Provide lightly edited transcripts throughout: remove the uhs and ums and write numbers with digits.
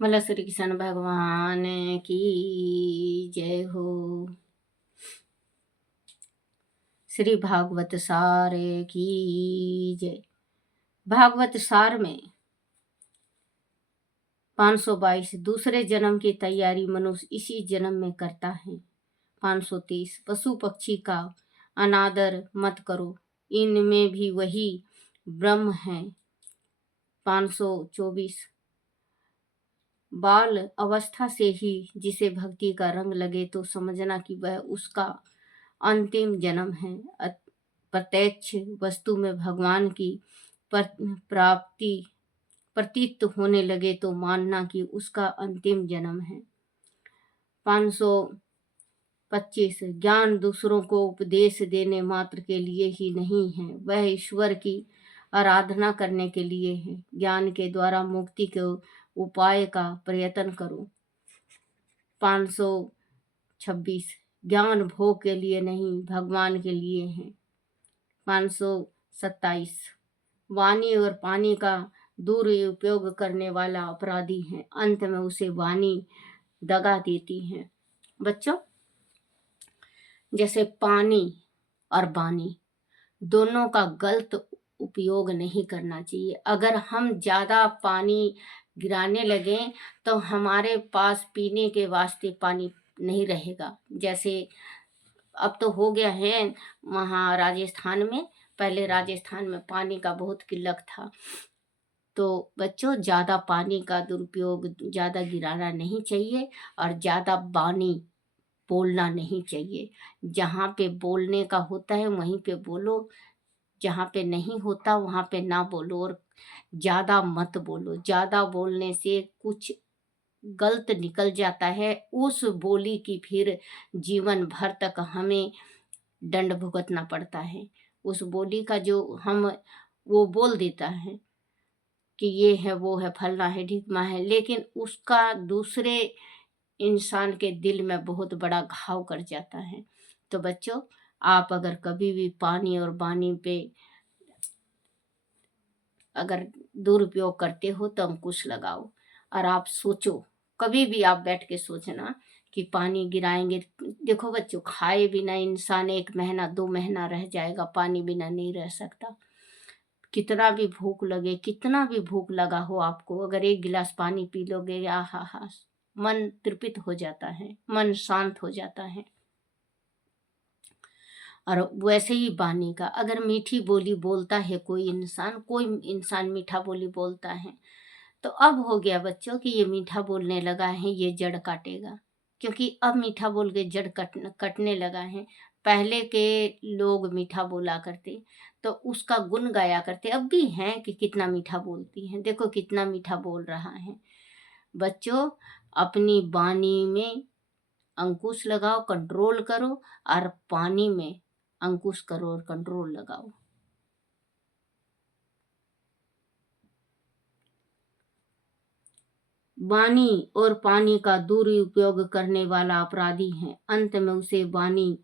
बोला श्री कृष्ण भगवान की जय हो। श्री भागवत सार की जय। भागवत सार में 522 दूसरे जन्म की तैयारी मनुष्य इसी जन्म में करता है। 530 पशु पक्षी का अनादर मत करो, इनमें भी वही ब्रह्म है। 524 बाल अवस्था से ही जिसे भक्ति का रंग लगे तो समझना कि वह उसका अंतिम जन्म है। प्रत्यक्ष वस्तु में भगवान की प्राप्ति प्रतीत होने लगे तो मानना कि उसका अंतिम जन्म है। 525 ज्ञान दूसरों को उपदेश देने मात्र के लिए ही नहीं है, वह ईश्वर की आराधना करने के लिए है। ज्ञान के द्वारा मुक्ति के उपाय का प्रयत्न करो। 526 ज्ञान भोग के लिए नहीं, भगवान के लिए है। 527 वाणी और पानी का दुरुपयोग करने वाला अपराधी है, अंत में उसे वाणी दगा देती है। बच्चों, जैसे पानी और वाणी दोनों का गलत उपयोग नहीं करना चाहिए। अगर हम ज़्यादा पानी गिराने लगे तो हमारे पास पीने के वास्ते पानी नहीं रहेगा। जैसे अब तो हो गया है वहाँ राजस्थान में, पहले राजस्थान में पानी का बहुत किल्लत था। तो बच्चों, ज़्यादा पानी का दुरुपयोग ज़्यादा गिराना नहीं चाहिए और ज़्यादा वाणी बोलना नहीं चाहिए। जहाँ पे बोलने का होता है वहीं पे बोलो, जहाँ पे नहीं होता वहाँ पे ना बोलो, और ज़्यादा मत बोलो। ज़्यादा बोलने से कुछ गलत निकल जाता है, उस बोली की फिर जीवन भर तक हमें दंड भुगतना पड़ता है। उस बोली का जो हम वो बोल देता है कि ये है वो है फलना है ढिकमा है, लेकिन उसका दूसरे इंसान के दिल में बहुत बड़ा घाव कर जाता है। तो बच्चों, आप अगर कभी भी पानी और वाणी पे अगर दुरुपयोग करते हो तो अंकुश लगाओ और आप सोचो, कभी भी आप बैठ के सोचना कि पानी गिराएंगे। देखो बच्चों, खाए बिना इंसान 1 महीना 2 महीना रह जाएगा, पानी बिना नहीं रह सकता। कितना भी भूख लगे, कितना भी भूख लगा हो आपको, अगर 1 गिलास पानी पी लोगे, आहा हा, मन तृप्त हो जाता है, मन शांत हो जाता है। और वैसे ही वाणी का, अगर मीठी बोली बोलता है कोई इंसान मीठा बोली बोलता है, तो अब हो गया बच्चों कि ये मीठा बोलने लगा है, ये जड़ काटेगा। क्योंकि अब मीठा बोल के जड़ कटने लगा है। पहले के लोग मीठा बोला करते तो उसका गुण गाया करते, अब भी हैं कि कितना मीठा बोलती हैं, देखो कितना मीठा बोल रहा है। बच्चों, अपनी वाणी में अंकुश लगाओ, कंट्रोल करो, और पानी में अंकुश करो और कंट्रोल लगाओ। वाणी और पानी का दुरुपयोग करने वाला अपराधी है, अंत में उसे वाणी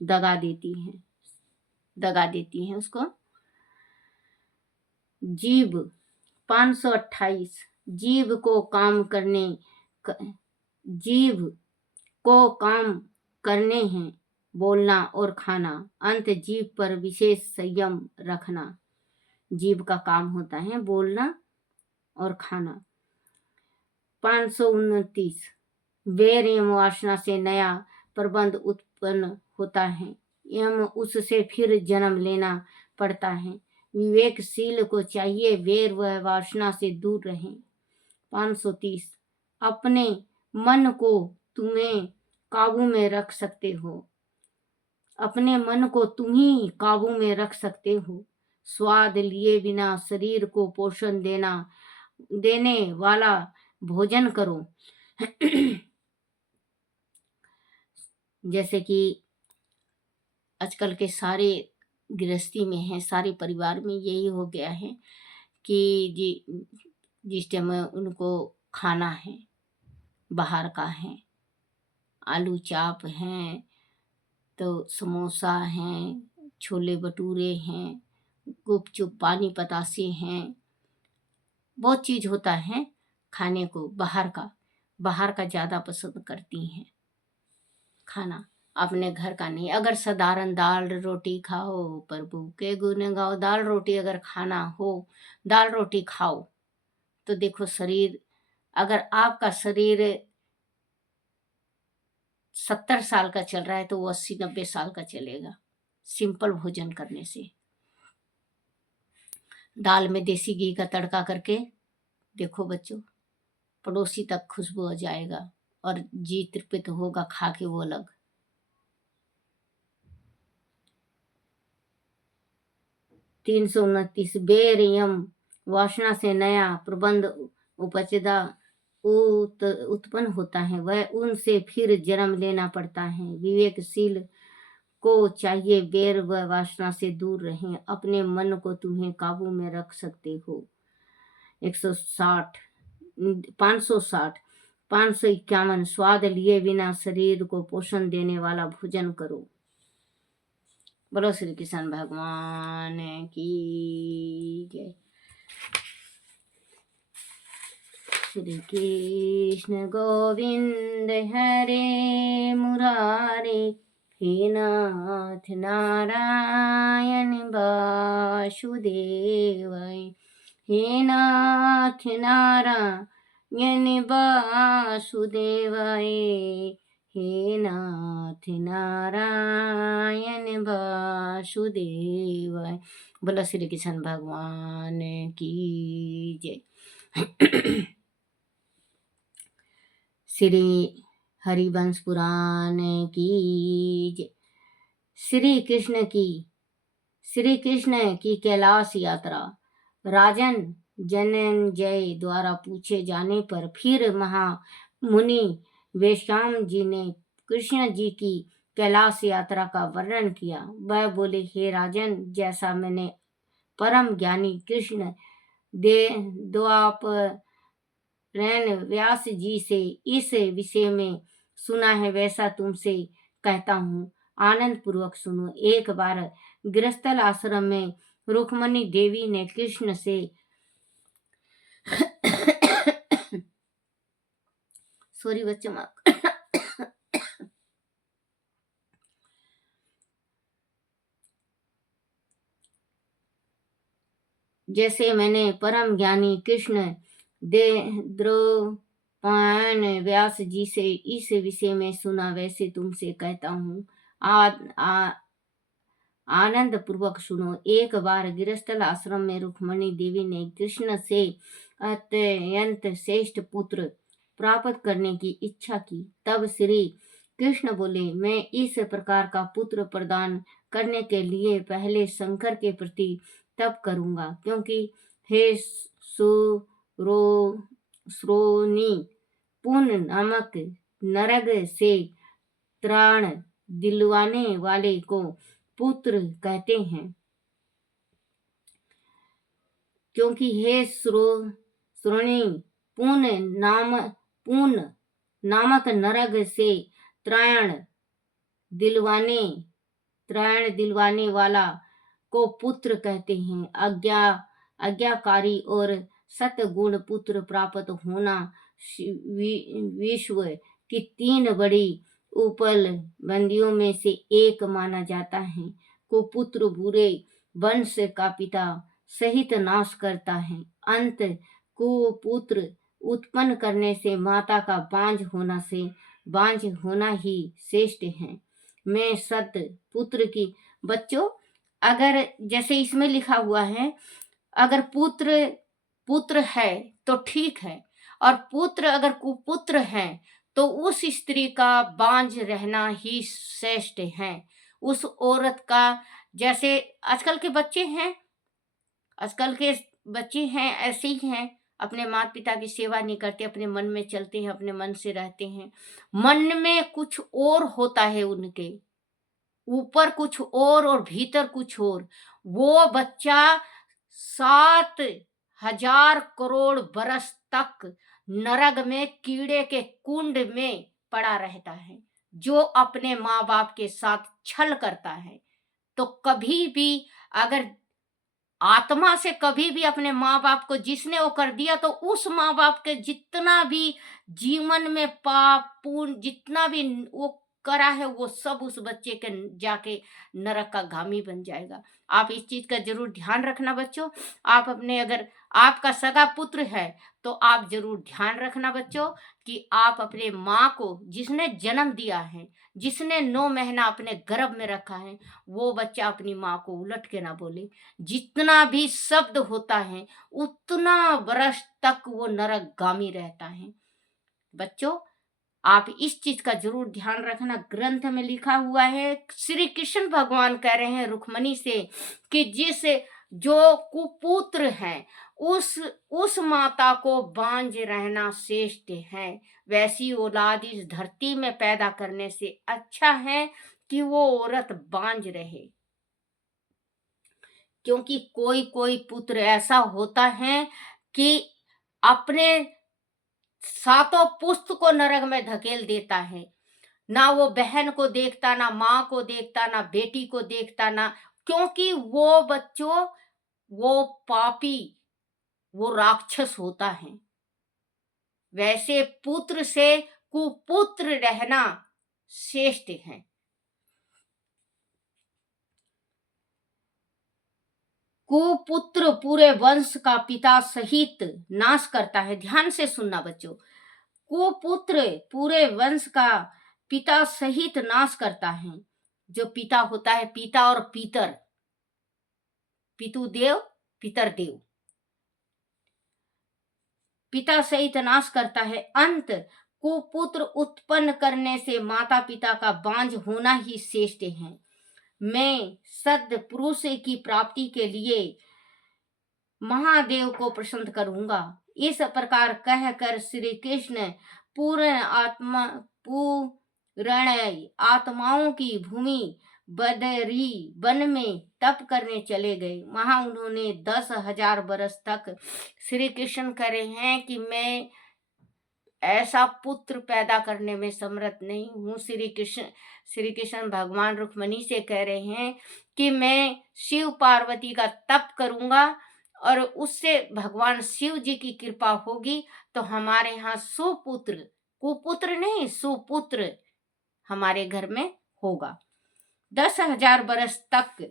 दगा देती है उसको। जीव 528 जीव को काम करने हैं बोलना और खाना, अंत जीव पर विशेष संयम रखना। जीव का काम होता है बोलना और खाना। 529 वैर एवं वासना से नया प्रबंध उत्पन्न होता है एवं उससे फिर जन्म लेना पड़ता है। विवेकशील को चाहिए वैर व वासना से दूर रहें। 530 अपने मन को तुम्हें काबू में रख सकते हो, अपने मन को तुम ही काबू में रख सकते हो। स्वाद लिए बिना शरीर को पोषण देने वाला भोजन करो। जैसे कि आजकल के सारे गृहस्थी में है, सारे परिवार में यही हो गया है कि जिस टाइम उनको खाना है बाहर का है, आलू चाप हैं तो समोसा हैं, छोले भटूरे हैं, गुपचुप पानी पतासे हैं, बहुत चीज़ होता है। खाने को, बाहर का ज़्यादा पसंद करती हैं खाना, अपने घर का नहीं। अगर साधारण दाल रोटी खाओ, प्रभु के गुण गाओ, दाल रोटी अगर खाना हो, दाल रोटी खाओ तो देखो शरीर, अगर आपका शरीर 70 साल का चल रहा है तो वो 80-90 साल का चलेगा, सिंपल भोजन करने से। दाल में देसी घी का तड़का करके देखो बच्चों, पड़ोसी तक खुशबू आ जाएगा और जी तृप्त होगा खा के वो अलग। 329 बेरियम वासना से नया प्रबंध उपजदा उत्पन्न होता है, वह उनसे फिर जन्म लेना पड़ता है। विवेकशील को चाहिए बेर व वासना से दूर रहें, अपने मन को तुम्हें काबू में रख सकते हो। 160 560 551 स्वाद लिए बिना शरीर को पोषण देने वाला भोजन करो। बोलो श्री कृष्ण भगवान की जय। श्री कृष्ण गोविंद हरे मुरारे, हे नाथ नारायण वासुदेव, हे नाथ नारायण वासुदेव, हे नाथ नारायण वासुदेव। बोलो श्री कृष्ण भगवान की जय। श्री हरिवंश पुराण की जय। श्री कृष्ण की कैलाश यात्रा। राजन जनमेजय द्वारा पूछे जाने पर फिर महामुनि वैश्वानर जी ने कृष्ण जी की कैलाश यात्रा का वर्णन किया। वह बोले, हे राजन, जैसा मैंने परम ज्ञानी कृष्ण द्वापरन व्यास जी से इस विषय में सुना है, वैसा तुमसे कहता हूँ, आनंद पूर्वक सुनो। एक बार गृहस्थल आश्रम में रुक्मणी देवी ने कृष्ण से सॉरी बच्चे, जैसे मैंने परम ज्ञानी कृष्ण द्रौपद व्यास जी से इस विषय में सुना, वैसे तुमसे कहता हूँ, आनंद पूर्वक सुनो। एक बार गृहस्थल आश्रम में रुक्मणी देवी ने कृष्ण से अत्यंत श्रेष्ठ पुत्र प्राप्त करने की इच्छा की। तब श्री कृष्ण बोले, मैं इस प्रकार का पुत्र प्रदान करने के लिए पहले शंकर के प्रति तप करूंगा, क्योंकि हे श्रोणी, पुण्य नामक नरक से त्राण दिलवाने वाले को पुत्र कहते हैं। क्योंकि हे श्रोणी, पुण्य नामक नरक से त्राण दिलवाने वाला को पुत्र कहते हैं। आज्ञाकारी और सतगुण पुत्र प्राप्त होना विश्व की 3 बड़ी उपलब्धियों में से एक माना जाता है। कुपुत्र बुरे वंश का पिता सहित नाश करता है। अंत कुपुत्र उत्पन्न करने से माता का बांझ होना ही श्रेष्ठ है। मैं सत पुत्र की, बच्चों अगर जैसे इसमें लिखा हुआ है, अगर पुत्र है तो ठीक है, और पुत्र अगर कुपुत्र है तो उस स्त्री का बांझ रहना ही श्रेष्ठ है। उस औरत का, जैसे आजकल के बच्चे हैं ऐसे ही हैं, अपने माता पिता की सेवा नहीं करते, अपने मन में चलते हैं, अपने मन से रहते हैं, मन में कुछ और होता है, उनके ऊपर कुछ और भीतर कुछ और। वो बच्चा 7,000 करोड़ बरस तक नरक में कीड़े के कुंड में पड़ा रहता है। जो अपने माँ बाप के साथ छल करता है, तो कभी भी अगर आत्मा से कभी भी अपने माँ बाप को जिसने वो कर दिया, तो उस माँ बाप के जितना भी जीवन में पाप पुण्य जितना भी वो करा है, वो सब उस बच्चे के जाके नरक का गामी बन जाएगा। आप इस चीज का जरूर ध्यान रखना बच्चों। आप अपने, अगर आपका सगा पुत्र है तो आप जरूर ध्यान रखना बच्चों कि आप अपने माँ को, जिसने जन्म दिया है, जिसने 9 महीना अपने गर्भ में रखा है, वो बच्चा अपनी माँ को उलट के ना बोले। जितना भी शब्द होता है उतना वर्ष तक वो नरकगामी रहता है। बच्चों, आप इस चीज का जरूर ध्यान रखना। ग्रंथ में लिखा हुआ है, श्री कृष्ण भगवान कह रहे हैं रुक्मणी से कि जिस जो कुपुत्र है उस माता को बांझ रहना श्रेष्ठ है। वैसी औलाद इस धरती में पैदा करने से अच्छा है कि वो औरत बांझ रहे। क्योंकि कोई कोई पुत्र ऐसा होता है कि अपने सातों पुस्त को नरक में धकेल देता है। ना वो बहन को देखता, ना माँ को देखता, ना बेटी को देखता, ना, क्योंकि वो बच्चों, वो पापी, वो राक्षस होता है। वैसे पुत्र से कुपुत्र रहना श्रेष्ठ है। कुपुत्र पूरे वंश का पिता सहित नाश करता है। ध्यान से सुनना बच्चों, कुपुत्र पूरे वंश का पिता सहित नाश करता है। जो पिता होता है, पिता और पितर, पितुदेव पितरदेव, पिता सहित नाश करता है। अंत कुपुत्र उत्पन्न करने से माता पिता का बांझ होना ही श्रेष्ठ है। मैं सद पुरुष की प्राप्ति के लिए महादेव को प्रसन्न करूंगा। इस प्रकार कहकर श्री कृष्ण पूर्ण आत्माओं की भूमि बदरी वन में तप करने चले गए। वहां उन्होंने 10,000 वर्ष तक, श्री कृष्ण कह रहे हैं कि मैं ऐसा पुत्र पैदा करने में समर्थ नहीं हूँ। श्री कृष्ण भगवान रुक्मणी से कह रहे हैं कि मैं शिव पार्वती का तप करूंगा और उससे भगवान शिव जी की कृपा होगी तो हमारे यहाँ सुपुत्र, कुपुत्र नहीं, सुपुत्र हमारे घर में होगा। 10,000 वर्ष तक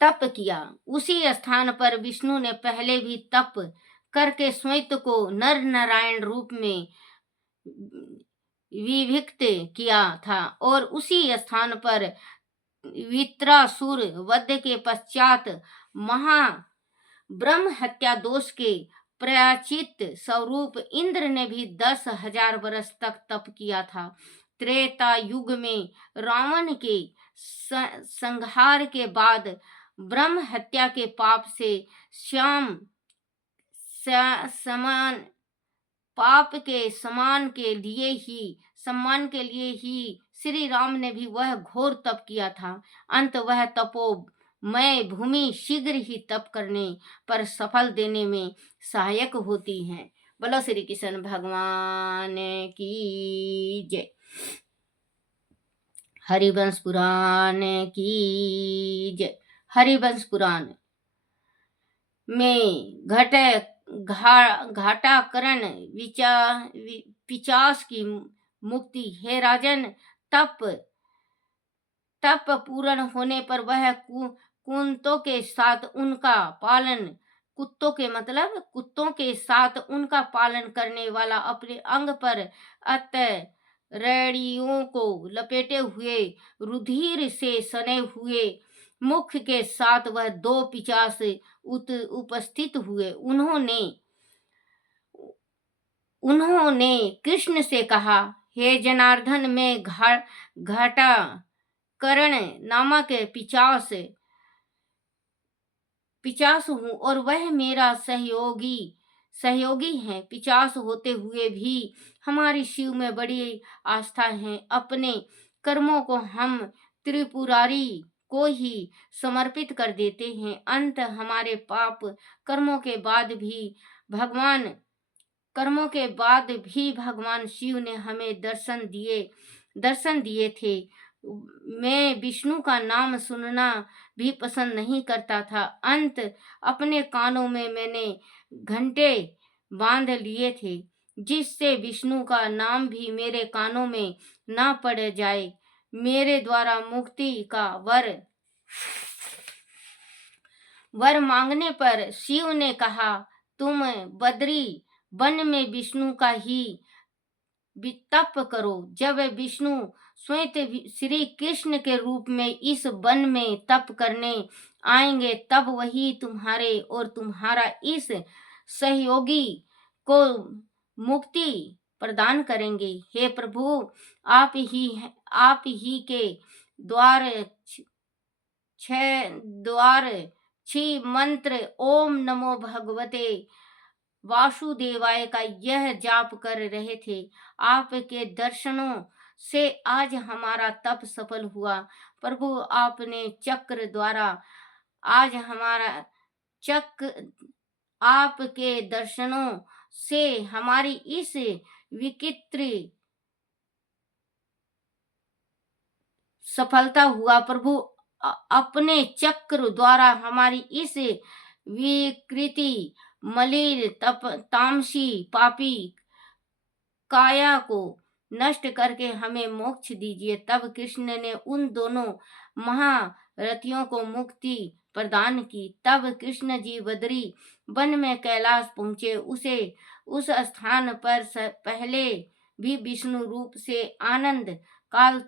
तप किया। उसी स्थान पर विष्णु ने पहले भी तप करके स्वयं को नर नारायण रूप में विभक्त किया था और उसी स्थान पर वित्रासुर वध के पश्चात महा ब्रह्म हत्या दोष के प्रायश्चित स्वरूप इंद्र ने भी 10,000 वर्ष तक तप किया था। त्रेता युग में रावण के संहार के बाद ब्रह्म हत्या के पाप से समान पाप के सम्मान के लिए ही श्री राम ने भी वह घोर तप किया था। अंत वह तपोमय भूमि शीघ्र ही तप करने पर सफल देने में सहायक होती है। बोलो श्री कृष्ण भगवान की जय। हरिवंश पुराण की जय। हरिवंश पुराण में घाटाकरण पिशाच की मुक्ति। हे राजन, तप पूर्ण होने पर वह कुत्तों के साथ उनका पालन करने वाला अपने अंग पर रेडियों को लपेटे हुए रुधिर से सने हुए मुख के साथ वह 2 पिशाच उपस्थित हुए। उन्होंने कृष्ण से कहा, हे जनार्दन, मैं घटाकरण नामक पिशाच हूँ और वह मेरा सहयोगी है। पिशाच होते हुए भी हमारी शिव में बड़ी आस्था है। अपने कर्मों को हम त्रिपुरारी को ही समर्पित कर देते हैं। अंत हमारे पाप कर्मों के बाद भी भगवान शिव ने हमें दर्शन दिए थे। मैं विष्णु का नाम सुनना भी पसंद नहीं करता था। अंत अपने कानों में मैंने घंटे बांध लिए थे, जिससे विष्णु का नाम भी मेरे कानों में ना पड़ जाए। मेरे द्वारा मुक्ति का वर मांगने पर शिव ने कहा, तुम बद्री वन में विष्णु का ही तप करो। जब विष्णु स्वयं श्री कृष्ण के रूप में इस वन में तप करने आएंगे, तब वही तुम्हारे और तुम्हारा इस सहयोगी को मुक्ति प्रदान करेंगे। हे प्रभु, आप ही के द्वार द्वार छी मंत्र ओम नमो भगवते वासुदेवाय का यह जाप कर रहे थे। आपके दर्शनों से आज हमारा तप सफल हुआ। प्रभु, आपने चक्र द्वारा आज हमारा आपके दर्शनों से हमारी इस विचित्र सफलता हुआ। प्रभु, अपने चक्र द्वारा हमारी इस विकृति मलिन तामसी पापी काया को नष्ट करके हमें मोक्ष दीजिए। तब कृष्ण ने उन दोनों महारथियों को मुक्ति प्रदान की। तब कृष्ण जी बद्री वन में कैलाश पहुंचे। उस स्थान पर पहले भी विष्णु रूप से अनंत काल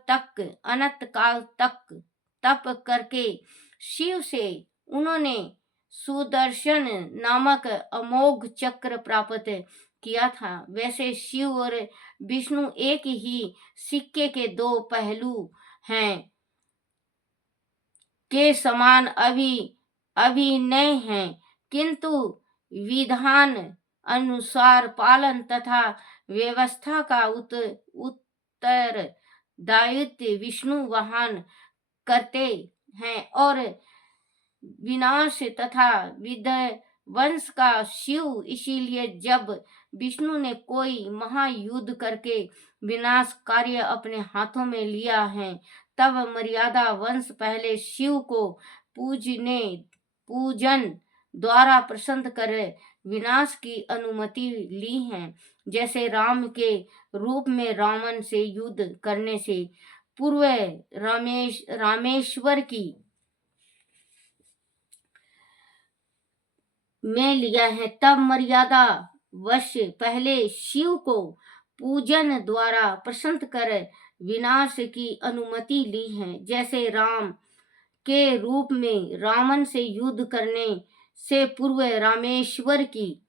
तक तप करके शिव से उन्होंने सुदर्शन नामक अमोघ चक्र प्राप्त किया था। वैसे शिव और विष्णु एक ही सिक्के के दो पहलू हैं के समान अभिनय हैं, किंतु विधान अनुसार पालन तथा व्यवस्था का उत्तर दायित्व विष्णु वहन करते हैं और विनाश तथा विध्वंस का शिव। इसीलिए जब विष्णु ने कोई महायुद्ध करके विनाश कार्य अपने हाथों में लिया है, तब मर्यादा वंश पहले शिव को पूजन द्वारा प्रसन्न कर विनाश की अनुमति ली है। जैसे राम के रूप में रावण से युद्ध करने से पूर्व रामेश्वर की में लिया है, तब मर्यादा वश पहले शिव को पूजन द्वारा प्रसन्न कर विनाश की अनुमति ली है। जैसे राम के रूप में रावण से युद्ध करने से पूर्व रामेश्वर की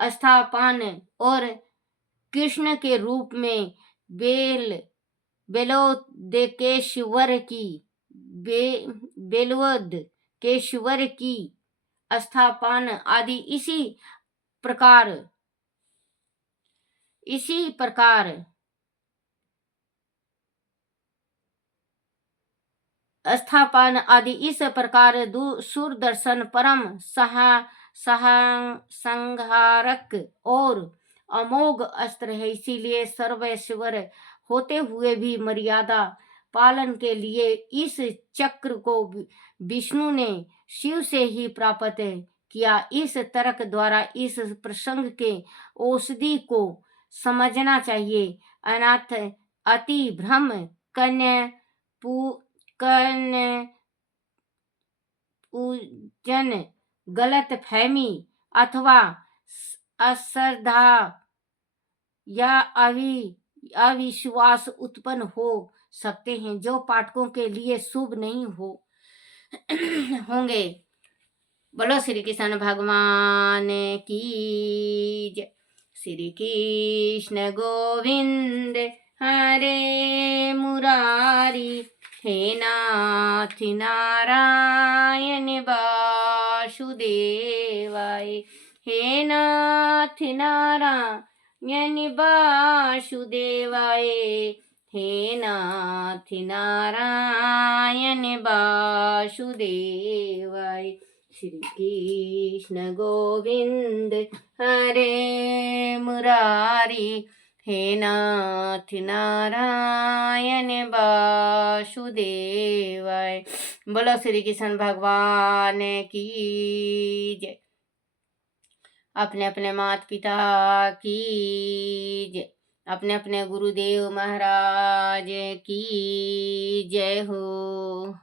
स्थापना और कृष्ण के रूप में बेलवदेश्वर की स्थापना आदि इसी प्रकार सुदर्शन परम संहारक और अमोघ अस्त्र है। इसीलिए सर्वेश्वर होते हुए भी मर्यादा पालन के लिए इस चक्र को विष्णु ने शिव से ही प्राप्त किया। इस तर्क द्वारा इस प्रसंग के औषधि को समझना चाहिए। अनाथ अति भ्रम पूजन गलत फहमी अथवा अश्रद्धा या अविश्वास उत्पन्न हो सकते हैं, जो पाठकों के लिए शुभ नहीं होंगे। बोलो श्री कृष्ण भगवान की जय। श्री कृष्ण गोविंद हरे मुरारी, हे नाथ नारायण वासुदेवाय, हे नाथ नारायण वासुदेवाय, हे नाथ नारायण वासुदेवाय। श्री कृष्ण गोविंद हरे मुरारी, हे नाथ नारायण वासुदेवाय। बोलो श्री कृष्ण भगवान की जय। अपने अपने माता पिता की जय। अपने अपने गुरुदेव महाराज की जय हो।